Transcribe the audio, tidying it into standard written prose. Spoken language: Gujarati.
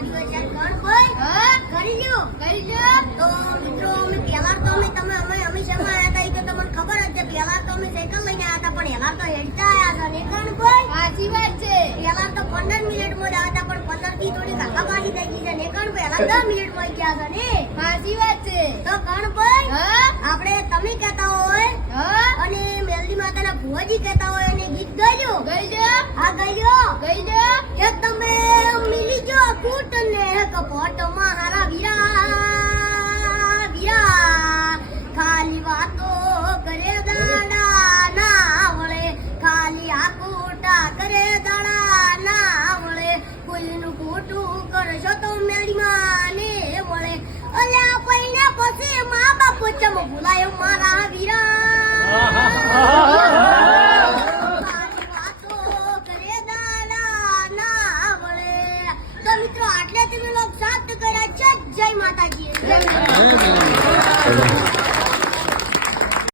કર્યું છે કોણ ભાઈ હા કરી લ્યો તો મિત્રો અમે પહેલા તો અમે શેમાં આયા હતા કે તમને ખબર જ છે પહેલા તો અમે સાયકલ લઈને આયા હતા પણ એલા તો હેડતા આયા હતા ને કોણ ભાઈ સાચી વાત છે પહેલા તો 15 મિનિટમાં જ આવ્યા હતા પણ 15 થી થોડી કાકા પાડી થઈ ગઈ છે ને કોણ ભાઈ પહેલા 10 મિનિટમાં ગયા હતા ને સાચી વાત છે તો કોણ ભાઈ હા આપણે તમે કહેતા હોય હા અને મેલડી માતાના ભુવાજી કહેતા હોય અને ગીત ગાઈજો હા ગાઈજો કે તમે મિલી જો કૂટ ને કપટ માં હારા વીરા ખાલી વાતો કરે દાડા ના વળે ખાલી આકોટા કરે દાડા ના વળે કોઈનું ખોટું કરશો તો મેળી માને વળે અલ્યા પૈને પછી મા બાપ ચમ ભૂલાયો મારા વીરા મિત્રો આટલે તમે લોક સાથ કર્યા છે જય માતાજી